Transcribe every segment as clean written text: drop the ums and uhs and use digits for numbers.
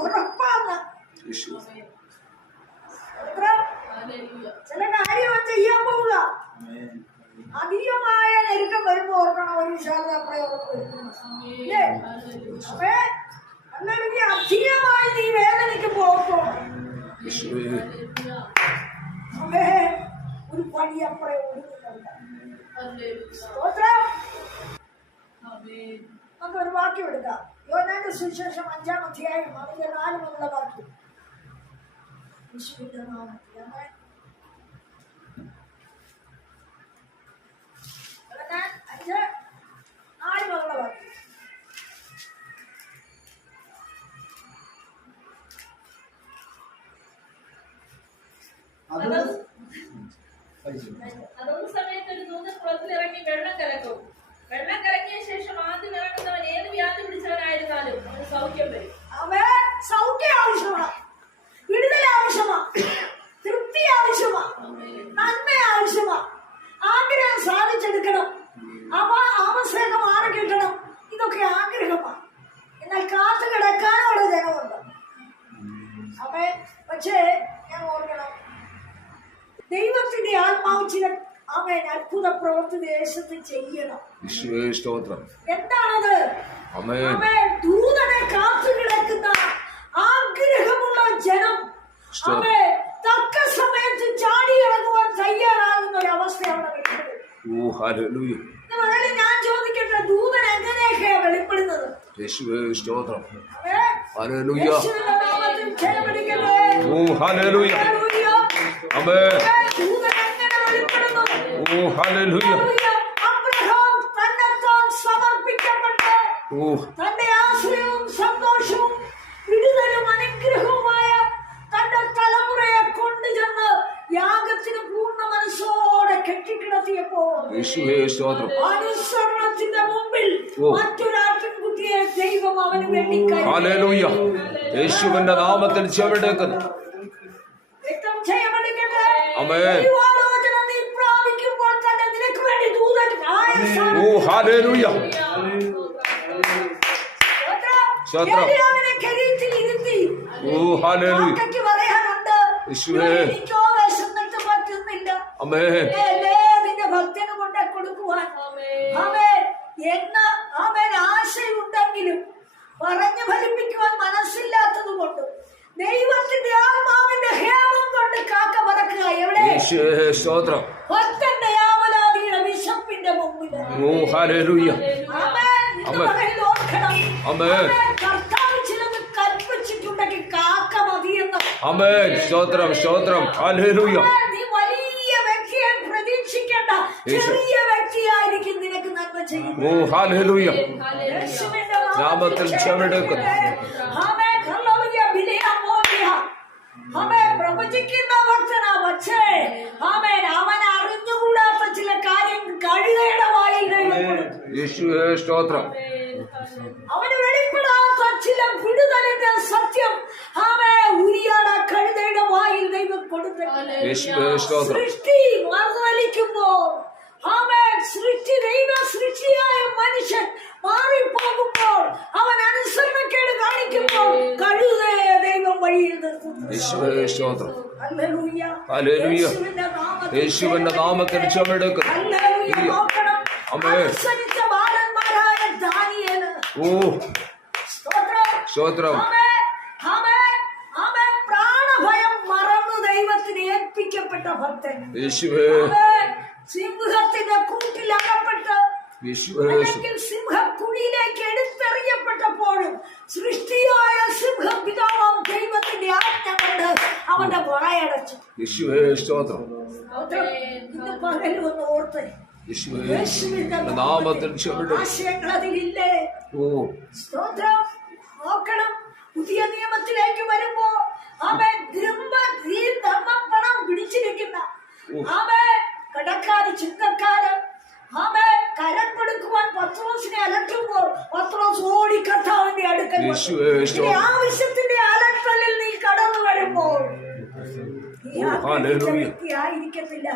ഉറപ്പാണ്. ചില കാര്യം ചെയ്യാൻ പോവുക. അധികമായ നെരുക്കം വരുമ്പോ ഓർക്കണം ഒരു വിശാലത അല്ലെങ്കിൽ അധികമായി നീ വേദനയ്ക്ക് പോകുമ്പോ ഒരു പണി അപ്പഴേ ഒടുക്കുന്നുണ്ട്. നമുക്ക് ഒരു വാക്യം എടുക്കാം. യോഹന്നാന്റെ സുവിശേഷം 5-ാം അധ്യായം 4 മുതലുള്ള വാക്യം. യേശുവിന്റെ നാമത്തിൽ ആമേൻ. 5:4 മുതലുള്ള വാക്യം. അതൊരു സമയത്ത് ഒരു ദൂതൻ കുളത്തിലിറങ്ങി വെള്ളം കലക്കും. വെള്ളം കലക്കിയ ശേഷം ആദ്യം ഇറങ്ങുന്നവൻ ഏത് വ്യാധി പിടിച്ചവനായിരുന്നാലും അവന് സൗഖ്യം വരും. സൗഖ്യം ആവശ്യമാണ്, വിടുതൽ ആവശ്യമാണ്, തൃപ്തി ആവശ്യമാണ്, നന്മ ആവശ്യമാണ്, ആഗ്രഹം സാധിച്ചെടുക്കണം, അവസരം മാറി കിട്ടണം. ഇതൊക്കെ ആഗ്രഹമാണ്. എന്നാൽ കാത്തു കിടക്കാനുള്ള ജനമുണ്ട്. അമ്മേ, പക്ഷേ ഞാൻ ഓർക്കണം, ദൈവത്തിന്റെ ആത്മാവ് ചില അത്ഭുത പ്രവൃത്തി ദേശത്ത് ചെയ്യണം. എന്താണത്? ദൂതനെ കാത്തു കിടക്കുന്ന ആഗ്രഹമുള്ള ജനം തക്ക സമയത്ത് ചാടി ഇറങ്ങുവാൻ തയ്യാറാകുന്ന ഒരു അവസ്ഥയാണ് വരുന്നത്. ഞാൻ ചോദിക്കട്ടെ, ദൂതൻ എങ്ങനെയൊക്കെയാ വെളിപ്പെടുന്നത്? അബ്രഹാം തന്നെത്താൻ സമർപ്പിക്കപ്പെട്ട് തന്റെ ആശ്രയവും സന്തോഷവും വിടുതലും അനുഗ്രഹവുമായ തന്റെ തലമുറയെ കൊണ്ടുചെന്ന് യാഗത്തിന് പൂർണ്ണ മനസ്സോടെ കെട്ടിക്കിടത്തിയപ്പോൾ അനുസരണത്തിന്റെ മുമ്പിൽ മറ്റൊരാട്ടിൻകുട്ടിയെ ദൈവം അവന് വേണ്ടി യേശുവിന്റെ നാമത്തിൽ ചെവിടേക്കുന്നു. ഭക്തന് കൊണ്ട് കൊടുക്കുവാൻ ആശയുണ്ടെങ്കിലും പറഞ്ഞു ഫലിപ്പിക്കുവാൻ മനസ്സില്ലാത്തത് കൊണ്ട് ദൈവത്തിന്റെ ആത്മാവിന്റെ ഹേമം കൊണ്ട് കാക്ക പറക്കുക. എവിടെ? ഭക്തന്റെ യാവലാതിയുടെ വിശപ്പിന്റെ മുമ്പിൽ. കർത്താവ് ചിലത് കൽപ്പിച്ചിട്ടുണ്ടെങ്കിൽ കാക്ക മതിയെന്ന്. നീ വലിയ വ്യക്തിയെ പ്രതീക്ഷിക്കേണ്ട, ചെറിയ വ്യക്തിയായിരിക്കും നിനക്ക് നന്മ ചെയ്യുന്നത്. നാമത്തിൽ ചെവിടേക്കുന്നു. പ്രവചിക്കുന്ന ഭക്തനാ, പക്ഷേ അവൻ അറിഞ്ഞുകൂടാത്ത ചില കാര്യം കഴുതയുടെ വായിൽ അവന് വെളിപ്പെടാത്ത ചില വിടുതലിന്റെ സത്യം ഉരിയാട കഴുതയുടെ വായിൽ ദൈവം കൊടുത്തു. സൃഷ്ടി മറുതലിക്കുമ്പോൾ ദൈവ സൃഷ്ടിയായ മനുഷ്യൻ മാറിപ്പോകുമ്പോൾ, അവൻ അനുസരണക്കേട് കാണിക്കുമ്പോൾ കഴുതയെ ദൈവം വഴിയിൽ നിർത്തുന്നു. യേശുവിന്റെ നാമത്തിൽ ചെവിടേക്കുന്നു. അനുസരിച്ച ബാലന്മാരായ ദാനിയേല് പ്രാണഭയം മറന്നു ദൈവത്തിന് ഏൽപ്പിക്കപ്പെട്ട ഭക്തൻ സിംഹത്തിന്റെ കൂട്ടിൽ അകപ്പെട്ട് സിംഹക്കുഴിയിലേക്ക് എടുത്തെറിയപ്പെട്ടപ്പോഴും സൃഷ്ടിയായ സിംഹപിതാവാം ദൈവത്തിന്റെ ആജ്ഞ കൊണ്ട് അവന്റെ വായടച്ചു. ഇന്ന് പകലും ഒന്ന് ഓർത്ത് ആശയങ്ങൾ അതിലില്ലേ? സ്തോത്രം. നോക്കണം, പുതിയ നിയമത്തിലേക്ക് വരുമ്പോ പണം പിടിച്ചിരിക്കുന്ന കടക്കാര്, ചിന്തക്കാര് കരം കൊടുക്കുവാൻ പത്രോസിനെ അലട്ടുമ്പോൾ പത്രോസ് ഓടി കർത്താവിന്റെ അടുക്കൽ. ആവശ്യത്തിന്റെ അലട്ടലിൽ നീ കടന്നു വരുമ്പോൾ ആയിരിക്കത്തില്ല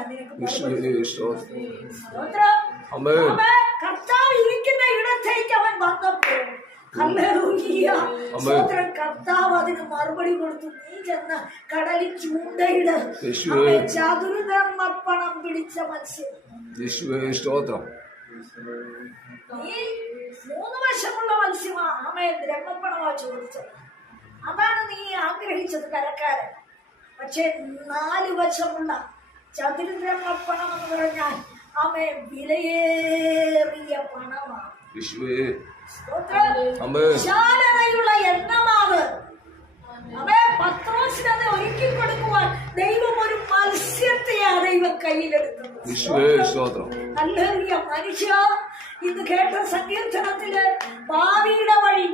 കർത്താവ് ഇരിക്കുന്ന ഇടത്തേക്ക് അവൻ വന്നപ്പോൾ സ്തോത്രം. കർത്താവ് അതിന് മറുപടി കൊടുത്തു. നീ ചെന്ന് കടലിൽ ചൂണ്ടയിട്. യേശുവേ. ചതുർധർമ്മപ്പണം പിടിച്ച മത്സ്യം. യേശുവേ സ്തോത്രം. നീ 3 വശമുള്ള മത്സ്യമാ ആമേൻ ബ്രഹ്മപ്പണമാ ചോദിച്ചത്. അതാണ് നീ ആഗ്രഹിച്ചത് കരക്കാരൻ. പക്ഷെ 4 വശമുള്ള ചതുർബ്രഹ്മപ്പണം എന്ന് പറഞ്ഞാൽ ആമേൻ വിലയേറിയ പണമാണ്. യേശുവേ. സ്തോത്രം. ആമേൻ. വിശാലതയുള്ള എണ്ണമാവ്. ആമേൻ. പത്രോസിനത് ഒരുക്കി കൊടുക്കുവാൻ ദൈവം ഒരു മത്സ്യത്തെയാ ദൈവം കയ്യിലെടുത്തത്. യേശുവേ സ്തോത്രം. ഹല്ലേലൂയ. മനുഷ്യ ഇന്ന് കേട്ട സങ്കീർത്തനത്തില് ഭാവിയുടെ വഴി,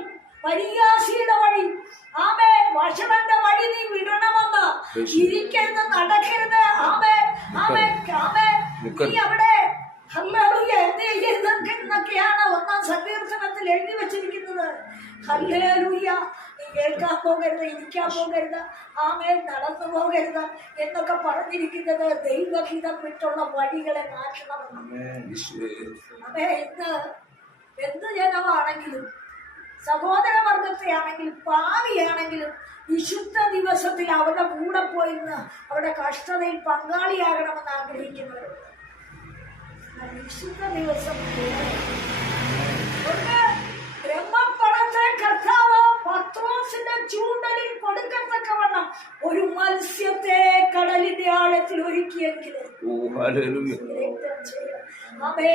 പരിഹാസിയുടെ വഴി, ആമേ വഷളന്റെ വഴി നീ വിടണമെന്ന്, ഇരിക്കരുത്, നടക്കരുത്, ആമേ ആമേ ആമേ നീ അവിടെ ഹല്ലേലൂയ എന്ത് ചെയ്യരുതെന്നൊക്കെയാണ് 1-ാം സങ്കീർത്തനത്തിൽ എഴുതി വെച്ചിരിക്കുന്നത്. ഹല്ലേലൂയ. നീ കേൾക്കാൻ പോകരുത്, ഇരിക്കാൻ പോകരുത്, ആമേ നടന്നു പോകരുത് എന്നൊക്കെ പറഞ്ഞിരിക്കുന്നത് ദൈവഹിതം വിട്ടുള്ള വഴികളെ മാറ്റണമെന്ന്. ആമേ. ഇന്ന് എന്ത് ജനമാണെങ്കിലും സഹോദരവർഗത്തെ ആണെങ്കിലും പാവിയാണെങ്കിലും വിശുദ്ധ ദിവസത്തിൽ അവരുടെ കൂടെ പോയിരുന്ന് അവരുടെ കഷ്ടതയിൽ പങ്കാളിയാകണമെന്ന് ആഗ്രഹിക്കുന്നവരുണ്ട്. വിശുദ്ധ ദിവസം ബ്രഹ്മപ്പണത്തെ കർത്താവ് പത്രോസിന്റെ ചൂണ്ടലിൽ കൊടുക്കത്തക്കവണ്ണം ഒരു മത്സ്യത്തെ കടലിന്റെ ആഴത്തിൽ ഒരുക്കിയെങ്കിലും അവേ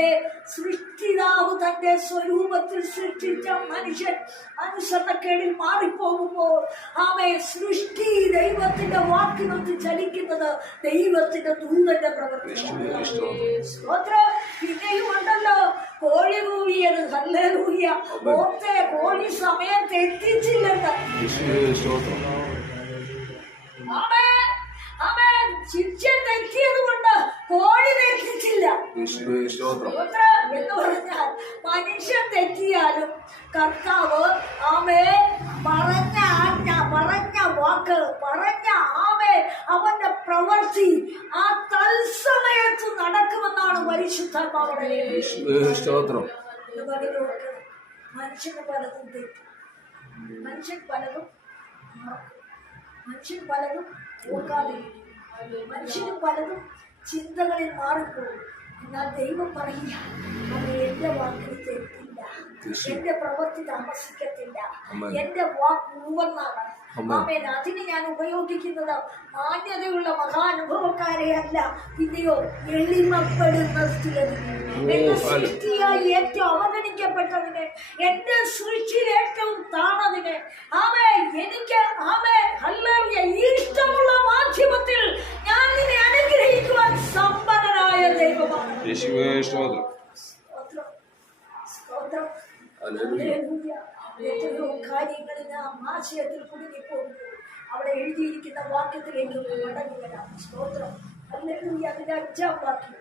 സൃഷ്ടിതാവ് തന്റെ സ്വരൂപത്തിൽ സൃഷ്ടിച്ച മനുഷ്യൻ അനുസരണക്കേടിൽ മാറിപ്പോകുമ്പോൾ അവേ സൃഷ്ടി ദൈവത്തിന്റെ വാക്കിനൊത്ത് ചലിക്കുന്നത് ദൈവത്തിന്റെ ദൂതന്റെ പ്രവർത്തനമാണ്. സ്തോത്രം. പിന്നെയും ഉണ്ടല്ലോ കോഴി കൂവിയത്. ഹല്ലേലൂയ. ഓർത്തെ കോഴി സമയത്ത് എത്തിച്ചില്ലെന്ന്. അവൻ ശിക്ഷ തെറ്റിയത് കൊണ്ട് കോഴി തെറ്റിച്ചില്ല എന്ന് പറഞ്ഞാൽ മനുഷ്യൻ തെറ്റിയാലും കർത്താവ് ആമേ പറഞ്ഞ ആജ്ഞ, പറഞ്ഞ വാക്ക്, പറഞ്ഞ ആമേ അവന്റെ പ്രവൃത്തി ആ തത്സമയത്ത് നടക്കുമെന്നാണ് പരിശുദ്ധാത്മാവുടെ. മനുഷ്യന് പലതും തെറ്റും, മനുഷ്യൻ പലതും ഓർക്കാതിരിക്കും, മനുഷ്യന് പലതും ചിന്തകളിൽ മാറിപ്പോകും. എന്നാൽ ദൈവം പറയുക, അത് എന്റെ വാക്കിൽ തെറ്റില്ല, എന്റെ പ്രവൃത്തി താമസിക്കത്തില്ല, എന്റെ വാക്ക് ഉവ്വെന്നാണ്. ആമേൻ. അതിന് ഞാൻ ഉപയോഗിക്കുന്നത് മാന്യതയുള്ള മഹാനുഭവക്കാരെ അല്ല, പിന്നെയോ എളിമപ്പെടുന്ന സ്ഥിരതിന്, എന്റെ സൃഷ്ടിയായി ഏറ്റവും അവഗണിക്കപ്പെട്ടതിന്, എന്റെ സൃഷ്ടിയിൽ ഏറ്റവും താണതിന്, ആമേ എനിക്ക് ആമേ ഹല്ലേലൂയ ഇഷ്ടമുള്ള മാധ്യമത്തിൽ ഞാൻ നിന്നെ അനുഗ്രഹിക്കുവാൻ സമ്പന്നനായ ദൈവമാണ്. എത്രയോ കാര്യങ്ങളിൽ നാം ആശയത്തിൽ കുടുങ്ങിപ്പോകുന്നു. അവിടെ എഴുതിയിരിക്കുന്ന വാക്യത്തിലേക്ക് മടങ്ങി വരാം. സ്തോത്രം. ഹല്ലേലൂയ. അതിന്റെ 5-ാം വാക്യം.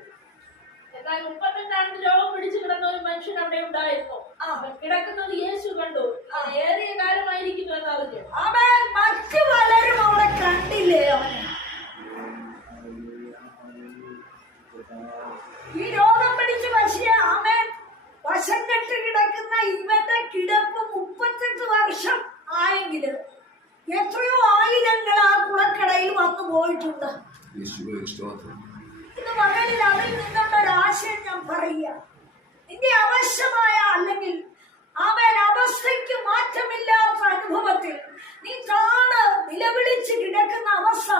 എന്നാൽ 32 രോഗം പിടിച്ചു കിടന്ന ഒരു മനുഷ്യൻ അവിടെ ഉണ്ടായിരുന്നു. കിടക്കുന്നത് യേശു കണ്ടു. ഏറിയ കാലമായിരിക്കുന്നു എന്നറിഞ്ഞു. അവൻ മറ്റു പലരും അവിടെ കണ്ടില്ലേ? ഈ രോഗം പിടിച്ച് അവൻ വശം കെട്ട് കിടക്കുന്ന ഇവന്റെ കിടപ്പ് 38 വർഷം ആയെങ്കിലും എത്രയോ ആയിരങ്ങൾ ആ കുളക്കടയിൽ വന്നു പോയിട്ടുണ്ട്. ഇന്ന് മകളിൽ അതിൽ നിന്നുള്ള ഒരാശയം ഞാൻ പറയുക. നിന്റെ അവശ്യമായ അല്ലെങ്കിൽ അവൻ അവസ്ഥയ്ക്ക് മാറ്റമില്ലാത്ത അനുഭവത്തിൽ നീ താണ് നിലവിളിച്ച് കിടക്കുന്ന അവസ്ഥ,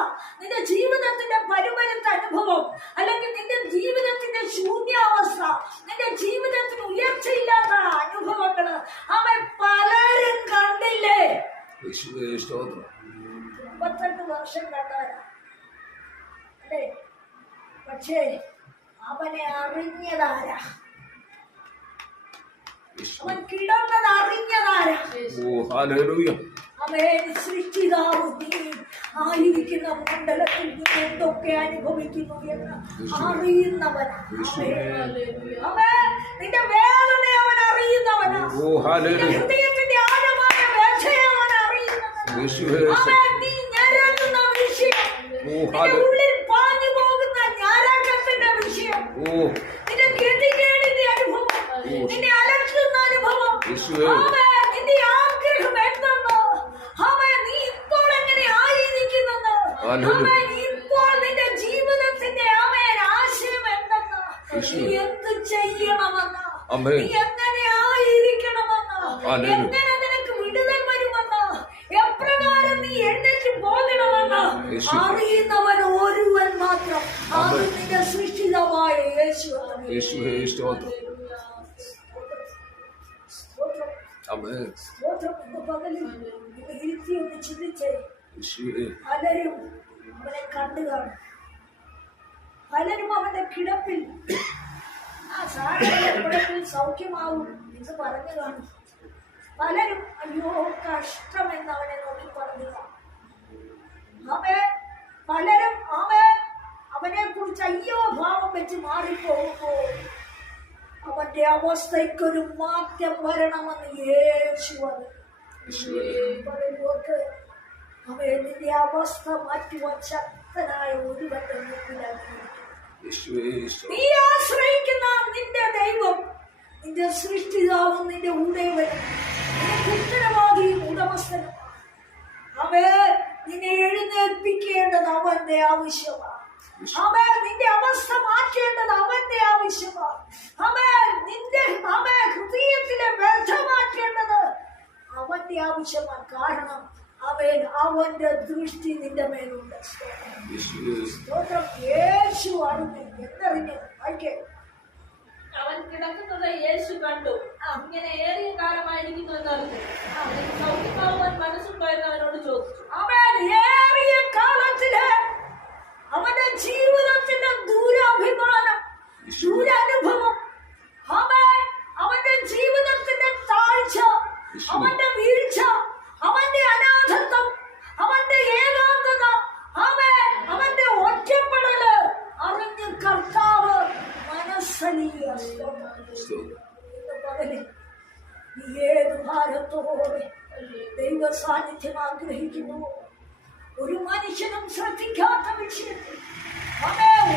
നിന്റെ ജീവിതത്തിന്റെ പരിമരുത്ത അനുഭവം, അല്ലെങ്കിൽ നിന്റെ ജീവിതത്തിന്റെ ശൂന്യാവസ്ഥ, നിന്റെ ജീവിതത്തിന് ഉയർച്ചയില്ലാത്ത അനുഭവങ്ങള് അവൻ പലരും കണ്ടില്ലേ? 38 വർഷം കണ്ടവരാ അല്ലേ? പക്ഷേ അവനെ അറിഞ്ഞതാരാ? അവൻ കിടന്നത് അറിഞ്ഞതാരാ? അവൻ സൃഷ്ടിതാവ് നീ ആയിരിക്കുന്ന മണ്ഡലത്തിൽ നീ എന്തൊക്കെ അനുഭവിക്കുന്നു എന്ന് അറിയുന്നവനാണ്. അവൻ നിന്റെ വേദന അവൻ അറിയുന്നവനാ. ഹൃദയത്തിന്റെ ആഴമായ വേദനയെ അവൻ അറിയുന്നവനാ. അവൻ നീ ഞരങ്ങുന്ന വിഷയം, നിന്റെ ഉള്ളിൽ പാഞ്ഞു പോകുന്ന ഞായറാഴ്ചത്തിന്റെ വിഷയം, നിന്റെ ഗതികേടിന്റെ അനുഭവം, നിന്നെ അലട്ടുന്ന അനുഭവം, നിന്റെ ആഗ്രഹം എന്തെന്നോ ആമേൻ. ഇപ്പോൾ നിന്റെ ജീവിതത്തിന്റെ ആമേൻ ആശയം എന്തെന്ന്, നീ എന്ത് ചെയ്യണമെന്ന്, ആമേൻ. നീ എങ്ങനെ ആയിരിക്കണമെന്ന്, ഹല്ലേലൂയ. എങ്ങനെ നിനക്ക് വിടുതൽ വരുമെന്ന്, എപ്രകാരം നീ എഴുന്നേറ്റ് പോകണമെന്ന് യേശു. അറിയുന്നവൻ ഒരുവൻ മാത്രം, അത് ആമേൻ. നിന്റെ സൃഷ്ടിതമായ യേശു. യേശുവേ സ്തോത്രം. ആമേൻ. സ്തോത്രം. ഇന്ന് പകലിൽ ഇന്ന് ഇരുത്തി ഒന്ന് ചിന്തിച്ചേ. യേശുവേ. പലരും അവനെ കണ്ടു കാണും, പലരും അവന്റെ കിടപ്പിൽ കിടപ്പിൽ സൗഖ്യമാവും എന്ന് പറഞ്ഞു കാണും. പലരും അയ്യോ കഷ്ടമെന്ന് അവനെ നോക്കി പറഞ്ഞു കാണും. പലരും അവനെ കുറിച്ച് അയ്യോ ഭാവം വെച്ച് മാറിപ്പോകുമ്പോ അവന്റെ അവസ്ഥയ്ക്കൊരു മാറ്റം വരണമെന്ന് യേശു നിന്റെ അവസ്ഥ മാറ്റുവാൻ ശക്തനായ ഒരുവന്റെ മുമ്പിലാക്കി. നീ ആശ്രയിക്കുന്ന നിന്റെ ദൈവം, നിന്റെ സൃഷ്ടിതാവും നിന്റെ ഉടയവനും നിനക്ക് ഉത്തരവാദിയും ഉടമസ്ഥനും. നിന്നെ എഴുന്നേൽപ്പിക്കേണ്ടത് അവന്റെ ആവശ്യമാണ്. നിന്റെ അവസ്ഥ മാറ്റേണ്ടത് അവന്റെ ആവശ്യമാണ്. നിന്റെ ഹൃദയത്തിലെ വ്യഥ മാറ്റേണ്ടത് അവന്റെ ആവശ്യമാണ്. കാരണം അവന്റെ ദൃഷ്ടി നിന്റെ മേലുണ്ട്. സ്തോത്രം. യേശു അറിഞ്ഞു. എന്തറിഞ്ഞു? വായിക്കേ. അവൻ കിടക്കുന്നത് യേശു കണ്ടു. ഇങ്ങനെ ഏറിയ കാലമായിരിക്കുന്നു എന്നറിഞ്ഞു. സൗഖ്യമാവാൻ മനസ്സുണ്ടോ എന്ന് അവനോട് ചോദിച്ചു. അവൻ ഏറിയ കാലത്തില് അവന്റെ ജീവിതത്തിന്റെ ദൂരാഭിമാനം, ദൂരാനുഭവം, അവന്റെ ജീവിതത്തിന്റെ താഴ്ച, അവന്റെ വീഴ്ച, അവന്റെ അനാഥത്വം, അവന്റെ ഏകാന്തത, അവന്റെ ഒറ്റപ്പെടല് അറിഞ്ഞ് കർത്താവ് മനസ്സലിയ. നീ ഏത് ഭാരത്തോടെ ദൈവ സാന്നിധ്യം ആഗ്രഹിക്കുന്നു? ഒരു മനുഷ്യനും ശ്രദ്ധിക്കാത്ത വിഷയത്തിൽ,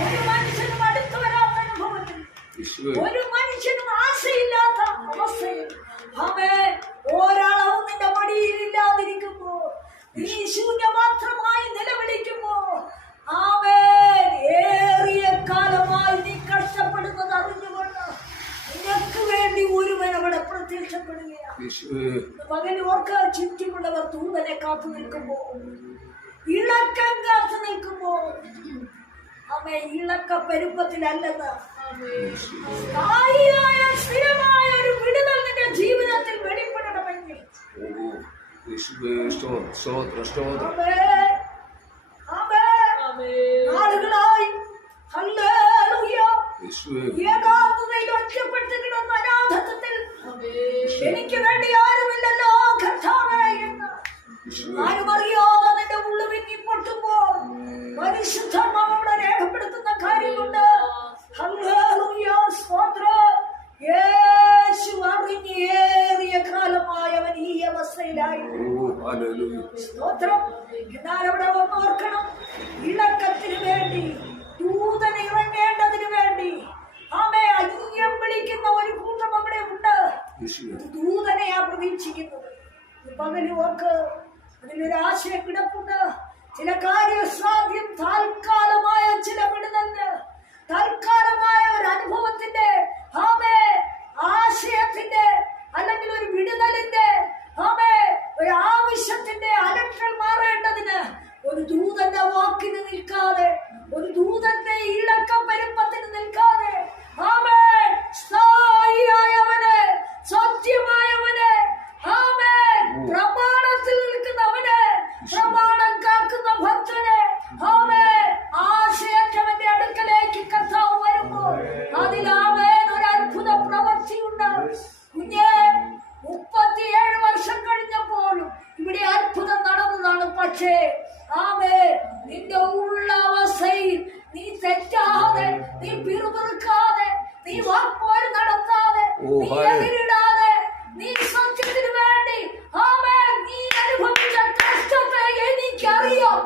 ഒരു മനുഷ്യനും അടുത്തു വരാത്ത അനുഭവത്തിൽ, ഒരു മനുഷ്യനും ആശയില്ലാത്ത അവസ്ഥയിൽ, ഒരാളവും നിന്റെ മടിയിൽ ഇല്ലാതിരിക്കുമ്പോ, നീ ശൂന്യമാത്രമായി നിലവിളിക്കുമ്പോ, ഏറിയ കാലമായി നീ കഷ്ടപ്പെടുന്നത് അറിഞ്ഞുകൊണ്ട് നിനക്ക് വേണ്ടി ഒരുവൻ അവിടെ പ്രത്യക്ഷപ്പെടുകയാണ്. പകൽ ഓർക്ക് ചുറ്റുമുള്ളവർ ദൂതനെ കാത്തു നിൽക്കുമ്പോ, ഇളക്കം കാത്തു നിൽക്കുമ്പോ, ഇളക്ക പെരുപ്പത്തിലല്ലെന്ന് സ്ഥിരമായ ഒരു വിടുതൽ നിന്റെ ജീവിതത്തിൽ വെളിപ്പെടണമെങ്കിൽ നാളുകളായി ഏകാന്തതയിൽ ഒറ്റപ്പെട്ട് കിടന്ന അനാഥത്വത്തിൽ എനിക്ക് വേണ്ടി ആരുമില്ലല്ലോ കർത്താവേ എന്ന് ആരും അറിയാതെ നിന്റെ ഉള്ളു വിങ്ങി പൊട്ടുമ്പോൾ പരിശുദ്ധമാവിടെ രേഖപ്പെടുത്തുന്ന കാര്യമുണ്ട്. യേശു അറിഞ്ഞ് ഏറിയ കാലമായി അവൻ ഈ അവസ്ഥയിലായി. സ്തോത്രം. എന്നാൽ അവിടെ ഓർക്കണം, ഇളക്കത്തിന് വേണ്ടി, ദൂതൻ ഇറങ്ങേണ്ടതിന് വേണ്ടി അയ്യം വിളിക്കുന്ന ഒരു കൂട്ടം അവിടെ ഉണ്ട്. ദൂതനെയാ പ്രതീക്ഷിക്കുന്നത്. പകല് ഓർക്ക് അതിലൊരു ആശയം കിടപ്പുണ്ട്. ചില കാര്യസാധ്യം, താൽക്കാലമായ ചില വിടുതലിന്, താൽക്കാലമായ ഒരു അനുഭവത്തിന്റെ ആശയത്തിന്റെ അല്ലെങ്കിൽ ഒരു വിടുതലിന്റെ ഒരു ആവശ്യത്തിന്റെ അലട്ടൽ മാറേണ്ടതിന് ഒരു ദൂതന്റെ വാക്കിന് നിൽക്കാതെ, ഒരു ദൂതന്റെ ഇളക്ക പെരുപ്പത്തിന് നിൽക്കാതെ, സ്ഥായിയായവന്, സത്യമായവന്, പ്രമാണത്തിൽ നിൽക്കുന്നവന്, പ്രമാണം കാക്കുന്ന ഭക്തന്, ആശയറ്റവന്റെ അടുക്കലേക്ക് കർത്താവ് വരുമ്പോൾ അതിൽ ഒരു അത്ഭുത പ്രവൃത്തിയുണ്ട്. കുഞ്ഞേ, 37 വർഷം കഴിഞ്ഞപ്പോഴും ഇവിടെ അത്ഭുതം നടന്നതാണ്. പക്ഷേ നിന്റെ ഉള്ള അവസ്ഥയിൽ നീ തെറ്റാതെ, നീ പിറുപിറുക്കാതെ, നീ വാക്പോര് നടത്താതെ, നീ എതിരിടാതെ, നീ സത്യത്തിന് വേണ്ടി നീ അനുഭവിച്ച കഷ്ടത്തെ എനിക്കറിയാം.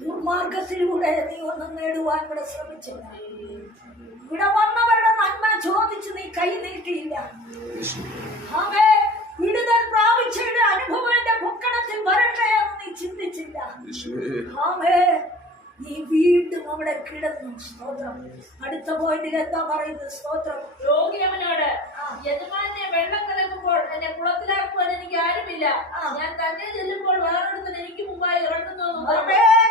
ദുർമാർഗത്തിലൂടെ നീ ഒന്നും നേടുവാൻ ഇവിടെ ശ്രമിച്ചില്ല. ഇവിടെ വന്നവരുടെ നന്മ ചോദിച്ച് നീ കൈ നീട്ടിയില്ല. വിടുതൽ പ്രാപിച്ചയുടെ അനുഭവം എന്റെ ഭുക്കണത്തിൽ വരട്ടെ എന്ന് നീ ചിന്തിച്ചില്ല. യേശുവേ ആമേ നീ വീണ്ടും അവിടെ കിടന്നു. സ്തോത്രം. അടുത്ത പോയിന്റിൽ എന്താ പറയുന്നത്? സ്തോത്രം. രോഗി അവനോട്, യജമാനെ വെള്ളം കലക്കുമ്പോൾ എന്നെ കുളത്തിലാക്കുവാൻ എനിക്ക് ആരുമില്ല. ഞാൻ തന്നെ ചെല്ലുമ്പോൾ വേറൊരുത്തൻ എനിക്ക് മുമ്പായി ഇറങ്ങുന്നു എന്ന് പറഞ്ഞു. ആമേൻ.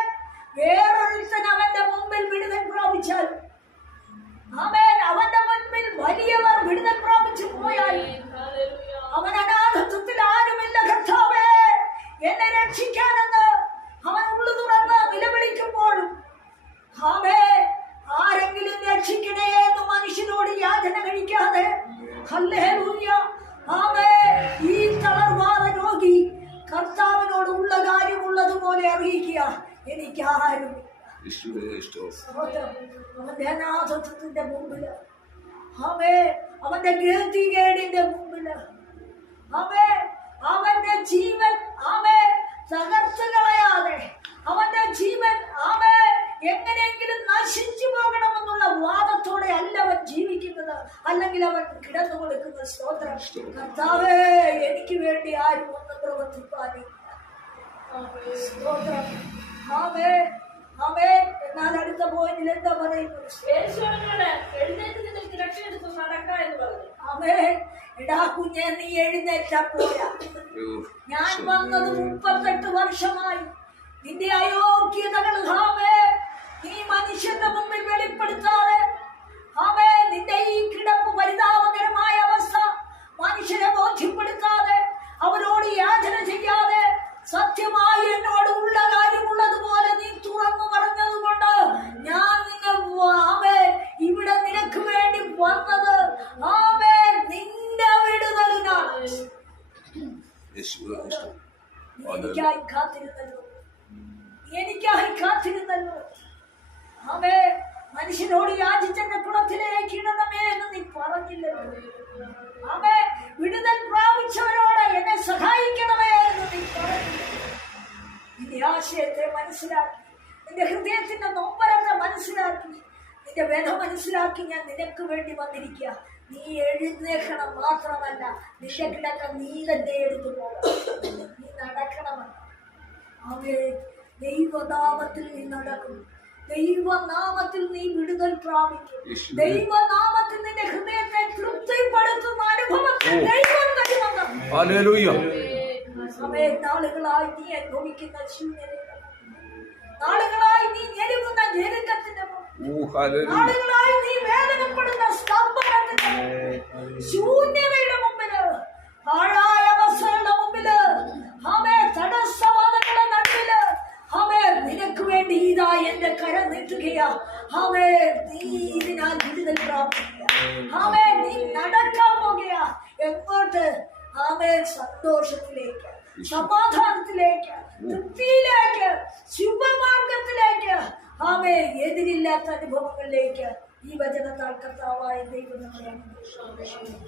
വേറൊരുത്തൻ അവന്റെ മുമ്പിൽ വിടുതൽ പ്രാപിച്ചാൽ, ആമേൻ, അവന്റെ മുൻപിൽ വലിയവർ വിടുതൽ പ്രാപിച്ചു പോയാൽ, ഹല്ലേലൂയ. അവൻ അനാഥത്വത്തിൽ ആരുമില്ല കർത്താവേ എന്നെ രക്ഷിക്കാനെന്ന് അവൻ ഉള്ളു തുറന്ന് നിലവിളിക്കുമ്പോഴും, ആമേൻ, ആരെങ്കിലും രക്ഷിക്കണേ എന്ന് മനുഷ്യനോട് യാചന കഴിക്കാതെ, ഹല്ലേലൂയ, ആമേൻ, ഈ തളർവാദ രോഗി കർത്താവിനോട് ഉള്ള കാര്യമുള്ളതുപോലെ അറിയിക്കുക, എനിക്ക് ആരും. യേശുവേ സ്തോത്രം. സ്തോത്രം. അവന്റെ അനാഥത്വത്തിന്റെ മുമ്പില്, ആമേൻ, അവന്റെ ഗതികേടിന്റെ മുമ്പില്, ആമേൻ, അവന്റെ ജീവൻ, ആമേൻ, തകർച്ചു കളയാതെ, അവന്റെ ജീവൻ, ആമേൻ, എങ്ങനെയെങ്കിലും നശിച്ചു പോകണമെന്നുള്ള വാദത്തോടെ അല്ല അവൻ ജീവിക്കുന്നത്, അല്ലെങ്കിൽ അവൻ കിടന്നു കൊടുക്കുന്ന. സ്തോത്രം. കർത്താവേ, എനിക്ക് വേണ്ടി ആരും ഒന്നും പ്രവർത്തിപ്പാനില്ല. സ്തോത്രം. ആമേൻ, ആമേൻ. എന്നാൽ അടുത്ത പോയിന്റിൽ എന്താ പറയുന്നത്? യേശു അവനോട്, എഴുന്നേറ്റ് നിന്റെ കിടക്കയെടുത്ത് നടക്ക എന്ന് പറഞ്ഞു. ആമേൻ. എടാ കുഞ്ഞെ, നീ എഴുന്നേറ്റാ പോരാ. ഞാൻ വന്നത് 38 വർഷമായി. നിന്റെ അയോഗ്യതകൾ, ആമേൻ, നീ മനുഷ്യന്റെ മുമ്പിൽ വെളിപ്പെടുത്താതെ, ആമേൻ, നിന്റെ ഈ കിടപ്പ് പരിതാപകരമായ അവസ്ഥ മനുഷ്യരെ ബോധ്യപ്പെടുത്താതെ, അവരോട് യാചന ചെയ്യാതെ, സത്യമായി എന്നോട് ഉള്ള കാര്യമുള്ളതുപോലെ നീ തുറന്നു പറഞ്ഞതുകൊണ്ട് ഞാൻ നിന്നെ, ആമേൻ, ഇവിടെ നിനക്ക് വേണ്ടി വന്നത്, ആമേൻ, നിന്റെ വിടുതലിനാണ്. യേശുവേ സ്തോത്രം. എനിക്കായി കാത്തിരുന്നല്ലോ, എനിക്കായി കാത്തിരുന്നല്ലോ. ആമേൻ. മനുഷ്യനോട് യാചിച്ചെന്റെ കുളത്തിലേക്ക് ഇടണമേ എന്ന് നീ പറഞ്ഞില്ലല്ലോ. ആമേൻ. വിടുതൽ പ്രാപിച്ചവരോട് എന്നെ സഹായിക്കണമേ എന്ന് നീ പറഞ്ഞില്ല. നിന്റെ ആശയത്തെ മനസ്സിലാക്കി, നിന്റെ ഹൃദയത്തിന്റെ നൊമ്പരത്തെ മനസ്സിലാക്കി, നിന്റെ വ്യഥ മനസ്സിലാക്കി ഞാൻ നിനക്ക് വേണ്ടി വന്നിരിക്കുക. നീ എഴുന്നേൽക്കണം മാത്രമല്ല, നിന്റെ കിടക്ക നീ തന്നെ എടുത്തു പോകണം. നീ നടക്കണമെന്ന്. ആമേൻ. ദൈവനാമത്തിൽ നീ നടക്കും. ദൈവനാമത്തിൽ നീ വിടുതൽ പ്രാപിക്കും. ദൈവനാമത്തിൽ നിന്റെ ഹൃദയത്തെ തൃപ്തിപ്പെടുത്തുന്ന അനുഭവത്തിൽ ദൈവം തരുമെന്ന്. ഹല്ലേലൂയ. ആമേൻ. നാളുകളായി നീ അനുഭവിക്കുന്ന ശൂന്യതകൾ, നാളുകളായി നീ ഞെരുങ്ങുന്ന ഞെരുക്കത്തിന്റെ നാളുകളായി നീ വേദനപ്പെടുന്ന സ്തംഭനത്തിന്റെ ശൂന്യതയുടെ മുമ്പില്, പാഴായ അവസ്ഥകളുടെ മുമ്പില്, ആമേൻ, തടസ്സവാദങ്ങളുടെ നടുവില്, ആമേൻ, നിനക്ക് വേണ്ടി ഇതാ എന്റെ കരം നീട്ടുകയാ. ആമേൻ. നീ ഇതിനാൽ വിടുതൽ പ്രാപിക്കുക. ആമേൻ. നീ നടക്കാൻ പോകുകയാ. എങ്ങോട്ട്? ആമേൻ. സന്തോഷത്തിലേക്ക്, സമാധാനത്തിലേക്ക്, തൃപ്തിയിലേക്ക്, ശുഭമാർഗത്തിലേക്ക്, ആമേൻ, എതിരില്ലാത്ത അനുഭവങ്ങളിലേക്ക് ഈ വചനത്താൽ കർത്താവായ ദൈവം നമ്മളെ അനുഗ്രഹിക്കട്ടെ.